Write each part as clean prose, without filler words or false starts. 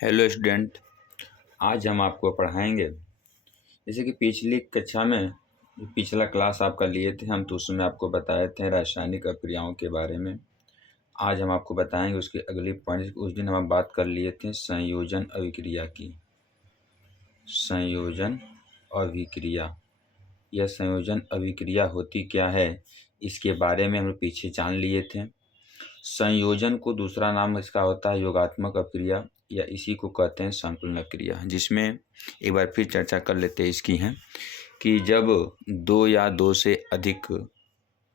Hello student, आज हम आपको पढ़ाएंगे। जैसे कि पिछली कक्षा में पिछला क्लास आपका लिए थे हम, तो उसमें आपको बताए थे रासायनिक अभिक्रियाओं के बारे में। आज हम आपको बताएंगे उसके अगली पॉइंट। उस दिन हम बात कर लिए थे संयोजन अभिक्रिया की। संयोजन अभिक्रिया, यह संयोजन अभिक्रिया होती क्या है, इसके बारे में हम लोग पीछे जान लिए थे। संयोजन को दूसरा नाम इसका होता है योगात्मक अभिक्रिया, या इसी को कहते हैं संकुलन अभिक्रिया, जिसमें एक बार फिर चर्चा कर लेते हैं इसकी हैं कि जब दो या दो से अधिक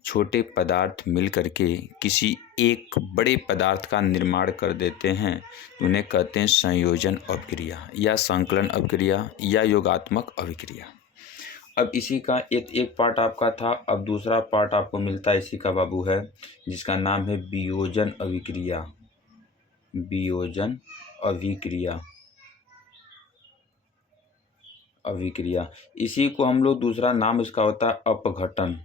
छोटे पदार्थ मिल करके किसी एक बड़े पदार्थ का निर्माण कर देते हैं, उन्हें कहते हैं संयोजन अभिक्रिया या संकलन अभिक्रिया या योगात्मक अभिक्रिया। अब इसी का एक पार्ट आपका था, अब दूसरा पार्ट आपको मिलता है इसी का बाबू है, जिसका नाम है वियोजन अभिक्रिया। वियोजन अभिक्रिया, अभिक्रिया इसी को हम लोग दूसरा नाम इसका होता है अपघटन।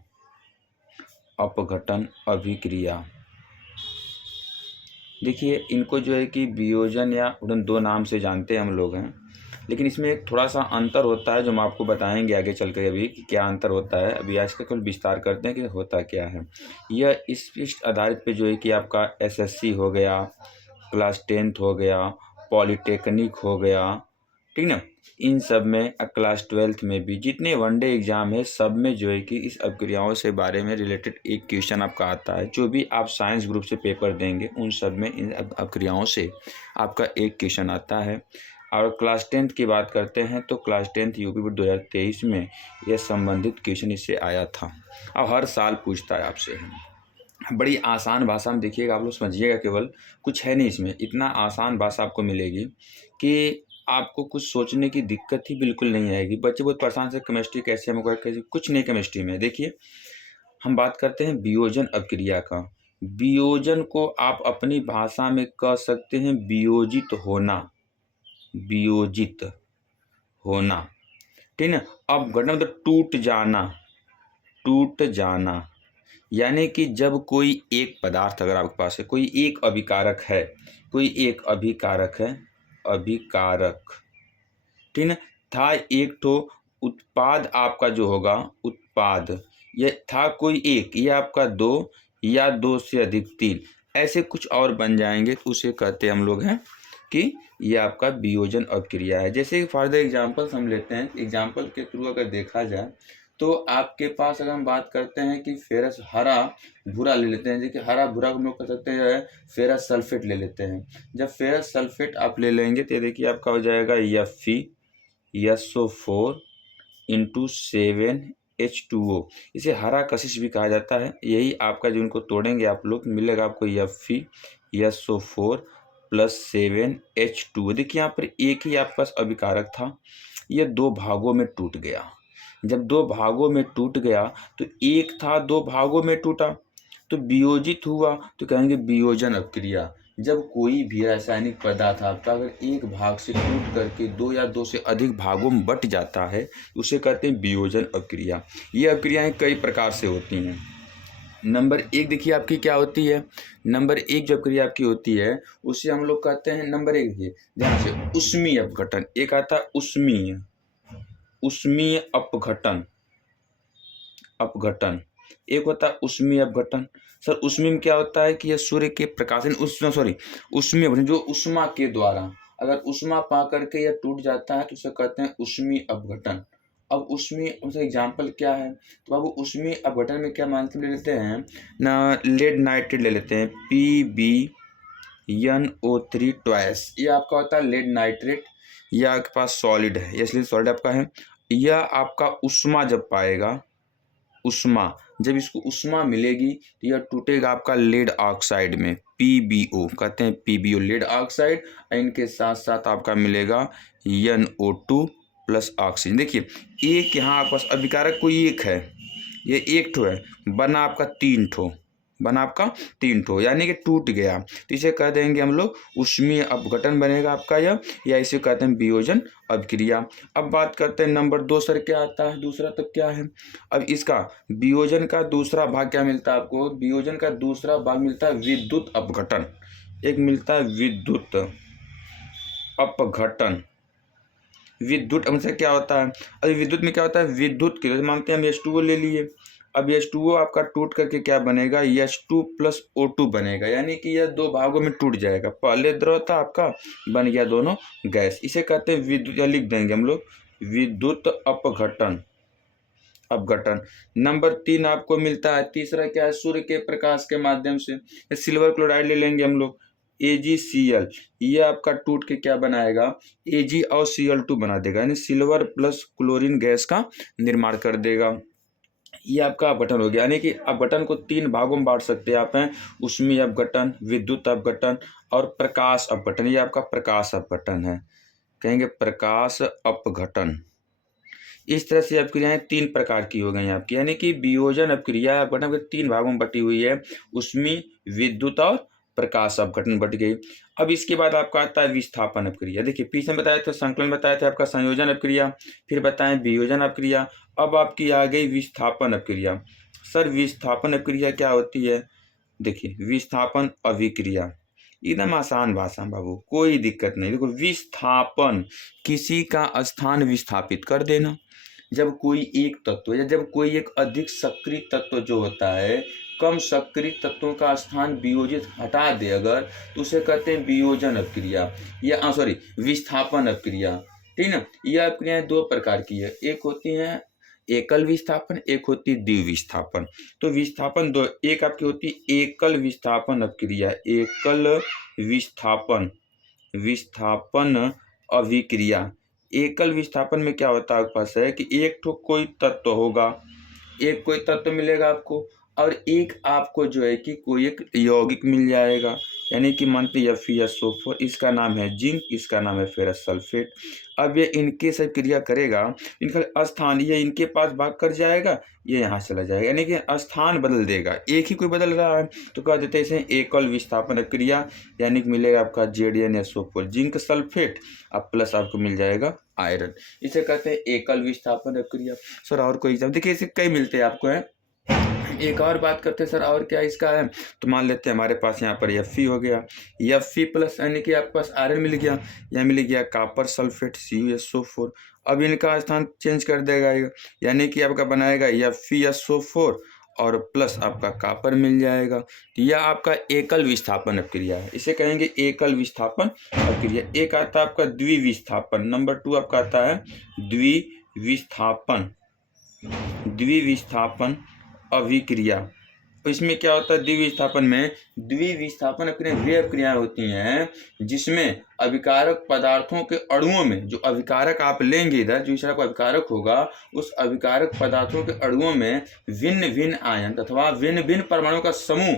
अपघटन अभिक्रिया। देखिए, इनको जो है कि वियोजन या उड़न दो नाम से जानते हैं हम लोग हैं, लेकिन इसमें एक थोड़ा सा अंतर होता है जो हम आपको बताएंगे आगे चल कर अभी कि क्या अंतर होता है। अभी आज का केवल विस्तार करते हैं कि होता क्या है। यह इस आधारित पे जो है कि आपका एसएससी हो गया, क्लास 10th हो गया, पॉलिटेक्निक हो गया, ठीक ना, इन सब में, क्लास 12th में भी जितने वनडे एग्जाम है सब में जो है कि इस अभिक्रियाओं से बारे में रिलेटेड एक क्वेश्चन आपका आता है। जो भी आप साइंस ग्रुप से पेपर देंगे उन सब में इन अभिक्रियाओं से आपका एक क्वेश्चन आता है। और क्लास 10th की बात करते हैं तो क्लास 10th यूपी बोर्ड 2023 में यह संबंधित क्वेश्चन इससे आया था। अब हर साल पूछता है आपसे। बड़ी आसान भाषा में देखिएगा, आप लोग समझिएगा, केवल कुछ है नहीं इसमें, इतना आसान भाषा आपको मिलेगी कि आपको कुछ सोचने की दिक्कत ही बिल्कुल नहीं आएगी। बच्चे बहुत परेशान से केमिस्ट्री कैसे हमको कैसे, कुछ नहीं केमिस्ट्री में। देखिए, हम बात करते हैं वियोजन अभिक्रिया का। वियोजन को आप अपनी भाषा में कह सकते हैं वियोजित होना। वियोजित होना, ठीक है। अपघटन मतलब टूट जाना। टूट जाना यानी कि जब कोई एक पदार्थ अगर आपके पास है, कोई एक अभिकारक है, कोई एक अभिकारक है, अभिकारक, ठीक है, था एक तो उत्पाद आपका जो होगा, उत्पाद ये था कोई एक, या आपका दो या दो से अधिक तीन, ऐसे कुछ और बन जाएंगे, उसे कहते हम लोग हैं कि ये आपका वियोजन अभिक्रिया है। जैसे फॉर द एग्जाम्पल्स हम लेते हैं, एग्जाम्पल के थ्रू अगर देखा जाए तो आपके पास अगर हम बात करते हैं कि फेरस हरा भूरा ले लेते हैं, देखिए हरा भूरा हम लोग कर सकते हैं फेरस सल्फेट ले लेते हैं। जब फेरस सल्फेट आप ले लेंगे तो देखिए आपका हो जाएगा SO4 इंटू 7H2O। इसे हरा कशिश भी कहा जाता है। यही आपका जो इनको तोड़ेंगे आप लोग मिलेगा आपको SO4 प्लस 7H2O। देखिए यहाँ पर एक ही आपके पास अभिकारक था, यह दो भागों में टूट गया। जब दो भागों में टूट गया तो एक था दो भागों में टूटा तो वियोजित हुआ, तो कहेंगे वियोजन अभिक्रिया। जब कोई भी रासायनिक पदार्थ आपका अगर एक भाग से टूट करके दो या दो से अधिक भागों में बट जाता है उसे कहते हैं वियोजन अभिक्रिया। ये अभिक्रियाएं कई प्रकार से होती हैं। नंबर एक देखिए आपकी क्या होती है, नंबर एक जो अभिक्रिया आपकी होती है उसे हम लोग कहते हैं, नंबर एक देखिए ध्यान से, उष्मीय अपघटन। एक आता है उष्मीय, उष्मीय अपघटन, अपघटन। एक होता है उष्मीय अपघटन। सर उष्मीय में क्या होता है कि यह सूर्य के प्रकाशन उष्मीय अपघटन, जो उष्मा के द्वारा अगर उष्मा पा करके यह टूट जाता है तो उसे कहते हैं उष्मीय अपघटन। अब उष्मीय एग्जाम्पल क्या है, तो बाबू उष्मीय अपघटन में क्या मानते ले लेते हैं ना, लेड नाइट्रेट ले लेते हैं, PbNO3 ट्वाइस। ये आपका होता है लेड नाइट्रेट। यह आपके पास सॉलिड है, इसलिए सॉलिड आपका है। यह आपका उष्मा जब पाएगा, उष्मा जब इसको उष्मा मिलेगी तो यह टूटेगा आपका लेड ऑक्साइड में, PbO कहते हैं, PbO लेड ऑक्साइड। इनके साथ साथ आपका मिलेगा NO2 प्लस ऑक्सीजन। देखिए एक यहाँ आपके पास अभिकारक कोई एक है, ये एक ठो है, बना आपका तीन ठो, बना आपका तीन ठो, यानी कि टूट गया, तो इसे कह देंगे हम लोग उष्मीय अपघटन बनेगा आपका यह, या इसे कहते हैं वियोजन अभिक्रिया। अब बात करते हैं नंबर दो, सर क्या आता है दूसरा, तो क्या है। अब इसका वियोजन का दूसरा भाग क्या मिलता है आपको, वियोजन का दूसरा भाग मिलता है विद्युत अपघटन। एक मिलता है विद्युत अपघटन। विद्युत अंश क्या होता है, अभी विद्युत में क्या होता है, विद्युत के लिए मानते हैं हम H2O ले लिए। अब H2O आपका टूट करके क्या बनेगा, H2 प्लस O2 बनेगा, यानी कि यह दो भागों में टूट जाएगा। पहले द्रव था आपका, बन गया दोनों गैस। इसे कहते हैं विद्युत, या लिख देंगे हम लोग विद्युत अपघटन, अपघटन। नंबर 3 आपको मिलता है। तीसरा क्या है, सूर्य के प्रकाश के माध्यम से। सिल्वर क्लोराइड ले लेंगे हम लोग, AgCl, ये आपका टूट के क्या बनाएगा, Ag और Cl2 बना देगा, यानी सिल्वर प्लस क्लोरीन गैस का निर्माण कर देगा। ये आपका अपघटन हो गया, यानी कि अपघटन को 3 भागों में बांट सकते हैं आप हैं, ऊष्मीय अपघटन, विद्युत अपघटन और प्रकाश अपघटन। ये आपका प्रकाश अपघटन है, कहेंगे प्रकाश अपघटन। इस तरह से अपक्रियाएं 3 प्रकार की हो गई आपकी, यानी कि वियोजन अपक्रिया अपघटन के 3 भागों में बटी हुई है, ऊष्मीय, विद्युत और प्रकाश अपघटन बट गई। अब इसके बाद आपका आता है विस्थापन अपक्रिया। देखिए पीछे बताया था संकलन, बताया था आपका संयोजन अपक्रिया, फिर बताएं वियोजन अपक्रिया, अब आपकी आ गई विस्थापन अपक्रिया। सर विस्थापन अपक्रिया क्या होती है, देखिए विस्थापन अभिक्रिया, एकदम आसान भाषा बाबू, कोई दिक्कत नहीं। देखो विस्थापन, किसी का स्थान विस्थापित कर देना। जब कोई एक तत्व या जब कोई एक अधिक सक्रिय तत्व जो होता है, कम सक्रिय तत्वों का स्थान वियोजित हटा दे अगर, तो उसे कहते हैं वियोजन अपक्रिया, या सॉरी विस्थापन अपक्रिया। ठीक ना। यह अपक्रियाएं 2 प्रकार की है, एक होती है एकल विस्थापन, एक होती है द्विविस्थापन। तो विस्थापन दो, एक आपकी होती है एकल विस्थापन अपक्रिया, एकल विस्थापन, विस्थापन अभिक्रिया। एकल विस्थापन में क्या होता है आपके पास है कि एक ठो कोई तत्व होगा, एक कोई तत्व मिलेगा आपको, और एक आपको जो है कि कोई एक यौगिक मिल जाएगा, यानी कि मानते FeSO4, इसका नाम है जिंक, इसका नाम है फेरस सल्फेट। अब ये इनके से क्रिया करेगा, इनका स्थान ये इनके पास भाग कर जाएगा, ये यहाँ चला जाएगा, यानी कि स्थान बदल देगा, एक ही कोई बदल रहा है, तो कह देते हैं इसे एकल विस्थापन क्रिया। यानी कि मिलेगा आपका ZnSO4 जिंक सल्फेट, अब प्लस आपको मिल जाएगा आयरन, इसे कहते हैं एकल विस्थापन क्रिया। सर और कोई एग्जाम, देखिए इसे कई मिलते हैं आपको है। एक और बात करते हैं सर, और क्या इसका है, तो मान लेते हैं हमारे पास यहाँ पर Fe हो गया, Fe प्लस यानी कि आपके पास आयरन मिल गया, या मिल गया कॉपर सल्फेट CuSO4। अब इनका स्थान चेंज कर देगा, यानी कि आपका बनाएगा FeSO4 और प्लस आपका कॉपर मिल जाएगा। यह आपका एकल विस्थापन अपक्रिया है, इसे कहेंगे एकल विस्थापन अपक्रिया। एक आता है आपका द्विविस्थापन, नंबर 2 आपका आता है द्विविस्थापन, द्विविस्थापन अभिक्रिया। तो इसमें क्या होता है, द्विविस्थापन में, द्विविस्थापन अपक्रिया वे अपक्रियाएं होती हैं जिसमें अभिकारक पदार्थों के अणुओं में, जो अभिकारक आप लेंगे इधर, जो इस तरह का अभिकारक होगा, उस अभिकारक पदार्थों के अणुओं में भिन्न भिन्न आयन अथवा भिन्न भिन्न परमाणुओं का समूह,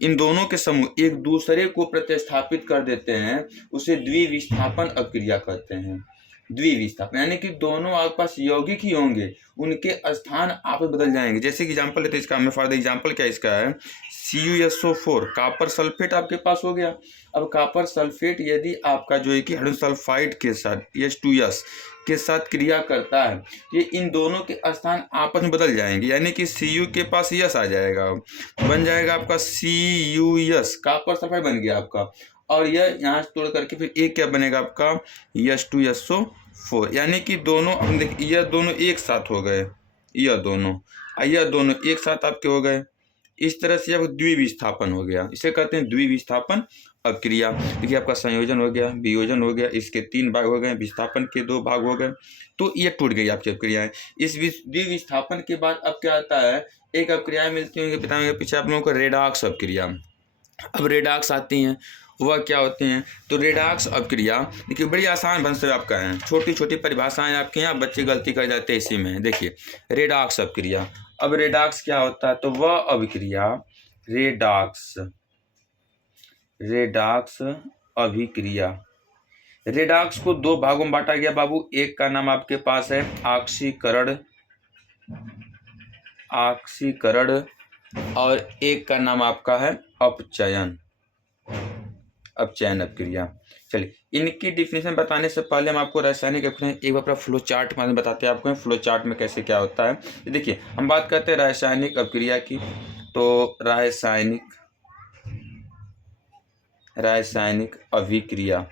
इन दोनों के समूह एक दूसरे को प्रतिस्थापित कर देते हैं, उसे द्विविस्थापन अपक्रिया कहते हैं। द्विविस्थापन यानी कि दोनों आपके पास यौगिक ही होंगे, उनके स्थान आप बदल जाएंगे। जैसे कि एग्जांपल लेते हैं इसका, हमें फॉर द एग्जांपल क्या इसका है, CuSO4 कॉपर सल्फेट आपके पास हो गया। अब कॉपर सल्फेट यदि आपका जो है कि हाइड्रोजन सल्फाइड के साथ H2S के साथ क्रिया करता है, ये इन दोनों के स्थान आपस में बदल जाएंगे, यानी कि Cu के पास यस आ जाएगा, बन जाएगा आपका CuS, कॉपर सल्फाइड बन गया आपका, और यह यहाँ से तोड़ करके फिर एक क्या बनेगा आपका H2SO4, यानी कि दोनों हम देखिए यह दोनों एक साथ हो गए, यह दोनों एक साथ आपके हो गए। इस तरह से अब द्विविस्थापन हो गया, इसे कहते हैं द्विविस्थापन अपक्रिया। देखिए आपका संयोजन हो गया, वियोजन हो गया, इसके 3 भाग हो गए, विस्थापन के 2 भाग हो गए, तो ये टूट गई आपकी अपक्रियाएं। इस द्विविस्थापन के बाद अब क्या आता है, एक अपक्रियाएं मिलती होंगी, बताएंगे पीछे आप लोगों को रेडॉक्स अपक्रिया। अब रेडॉक्स आती हैं, वह क्या होते हैं, तो रेडॉक्स अपक्रिया देखिए बड़ी आसान ढंग से आपका है, छोटी छोटी परिभाषाएं आपके यहाँ बच्चे गलती कर जाते हैं इसी में। देखिए रेडॉक्स अपक्रिया, अब रेडॉक्स क्या होता है, तो वह अभिक्रिया रेडॉक्स अभिक्रिया। रेडॉक्स को 2 भागों में बांटा गया बाबू, एक का नाम आपके पास है ऑक्सीकरण और एक का नाम आपका है अपचयन अपक्रिया। चलिए इनकी डिफिनेशन बताने से पहले हम आपको रासायनिक अपक्रिया एक बार फ्लो चार्ट में बताते हैं आपको, फ्लो चार्ट में कैसे क्या होता है। देखिए हम बात करते हैं रासायनिक अपक्रिया की, तो रासायनिक अभिक्रिया,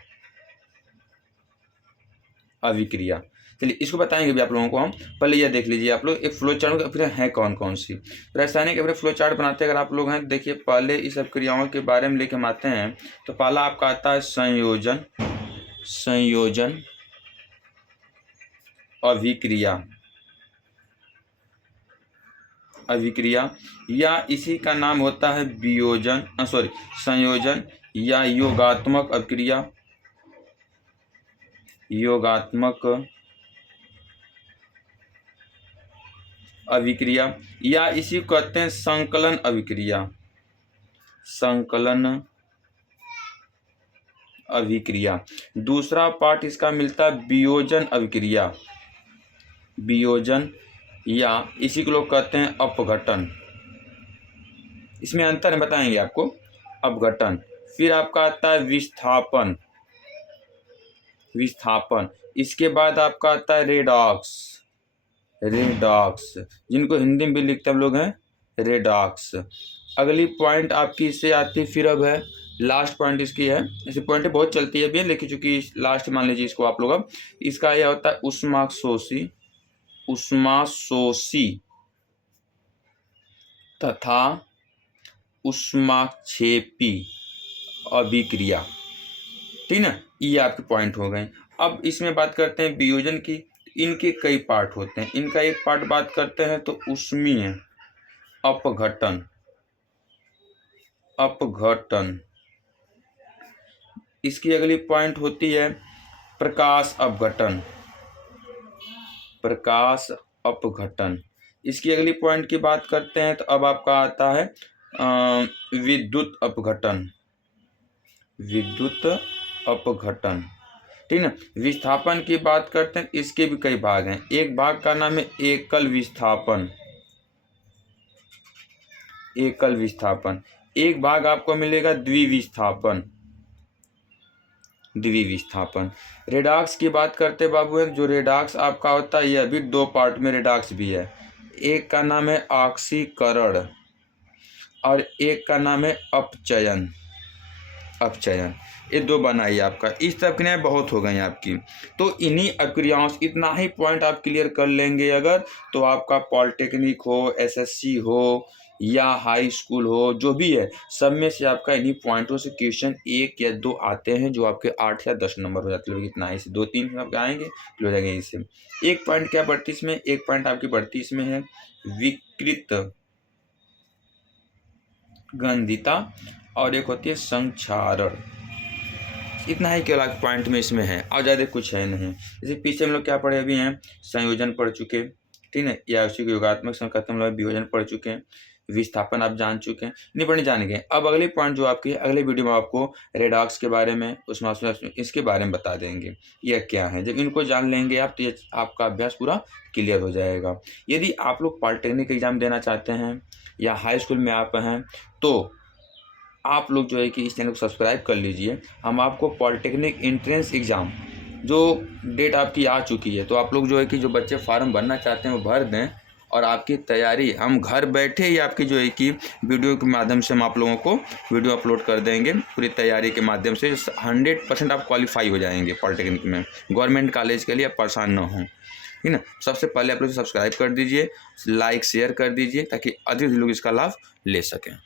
अभिक्रिया। चलिए इसको बताएंगे भी आप लोगों को हम। पहले यह देख लीजिए आप लोग, एक फ्लो चार्ट फिर है कौन कौन सी रासायनिक अपने फ्लो चार्ट बनाते हैं अगर आप लोग हैं। देखिए पहले इस सब क्रियाओं के बारे में लेके हम आते हैं। तो पहला आपका आता है संयोजन, संयोजन अभिक्रिया, अभिक्रिया या इसी का नाम होता है वियोजन, संयोजन या योगात्मक अभिक्रिया, योगात्मक अभिक्रिया या इसी को कहते हैं संकलन अभिक्रिया, संकलन अभिक्रिया। दूसरा पार्ट इसका मिलता है वियोजन अभिक्रिया, वियोजन या इसी को लोग कहते हैं अपघटन। इसमें अंतर बताएंगे आपको, अपघटन। फिर आपका आता है विस्थापन, विस्थापन। इसके बाद आपका आता है रेडॉक्स, रेडॉक्स जिनको हिंदी में भी लिखते हम लोग हैं रेडॉक्स। अगली पॉइंट आपकी इससे आती है, फिर अब है लास्ट पॉइंट इसकी है। ऐसी पॉइंट बहुत चलती है भी, लेकिन चूंकि लास्ट मान लीजिए इसको आप लोग। अब इसका यह होता है उष्माशोषी, उष्माशोषी तथा उष्माक्षेपी अभिक्रिया। ठीक ना, ये आपके पॉइंट हो गए। अब इसमें बात करते हैं वियोजन की। इनके कई पार्ट होते हैं। इनका एक पार्ट बात करते हैं तो उष्मीय अपघटन, अपघटन। इसकी अगली पॉइंट होती है प्रकाश अपघटन, प्रकाश अपघटन। इसकी अगली पॉइंट की बात करते हैं तो अब आपका आता है विद्युत अपघटन, विद्युत अपघटन। ठीक है। विस्थापन की बात करते हैं, इसके भी कई भाग हैं। एक भाग का नाम है एकल विस्थापन, एकल विस्थापन। एक भाग आपको मिलेगा द्विविस्थापन, द्विविस्थापन। रेडॉक्स की बात करते बाबू है, जो रेडॉक्स आपका होता है यह भी दो पार्ट में रेडॉक्स भी है। एक का नाम है ऑक्सीकरण और एक का नाम है अपचयन, अपचयन। ये दो बनाइए आपका। इस तरह क्रियाएं बहुत हो गई आपकी। तो इन्हीं अक्रियाओं से इतना ही पॉइंट आप क्लियर कर लेंगे अगर, तो आपका पॉलिटेक्निक हो, एसएससी हो या हाई स्कूल हो, जो भी है सब में से आपका इन्हीं पॉइंटों से क्वेश्चन 1 या 2 आते हैं, जो आपके 8 या 10 नंबर हो जाते हैं। इतना ही से 2-3 आपके आएंगे हो जाएंगे इससे। एक पॉइंट क्या बढ़ती इसमें, एक पॉइंट आपकी बढ़ती इसमें है विकृत गंधिता और एक होती है संक्षारण। इतना ही केवल पॉइंट में इसमें है और ज़्यादा कुछ है नहीं। जैसे पीछे हम लोग क्या पढ़े अभी हैं, संयोजन पढ़ चुके, ठीक है, या उसी को योगात्मक संकट हम लोग वियोजन पढ़ चुके हैं, विस्थापन आप जान चुके हैं, नहीं पढ़ने जानेंगे। अब अगले पॉइंट जो आपकी अगले वीडियो में आपको रेडॉक्स के बारे में, इसके बारे में बता देंगे यह क्या है। जब इनको जान लेंगे आप तो ये आपका अभ्यास पूरा क्लियर हो जाएगा। यदि आप लोग पॉलिटेक्निक एग्जाम देना चाहते हैं या हाई स्कूल में आप हैं तो आप लोग जो है कि इस चैनल को सब्सक्राइब कर लीजिए। हम आपको पॉलिटेक्निक एंट्रेंस एग्ज़ाम जो डेट आपकी आ चुकी है, तो आप लोग जो है कि जो बच्चे फार्म भरना चाहते हैं वो भर दें और आपकी तैयारी हम घर बैठे ही आपकी जो है कि वीडियो के माध्यम से हम आप लोगों को वीडियो अपलोड कर देंगे। पूरी तैयारी के माध्यम से 100% आप क्वालिफाई हो जाएंगे पॉलिटेक्निक में, गवर्नमेंट कॉलेज के लिए आप परेशान ना हों, ठीक ना। सबसे पहले आप लोग सब्सक्राइब कर दीजिए, लाइक शेयर कर दीजिए ताकि अधिक लोग इसका लाभ ले सकें।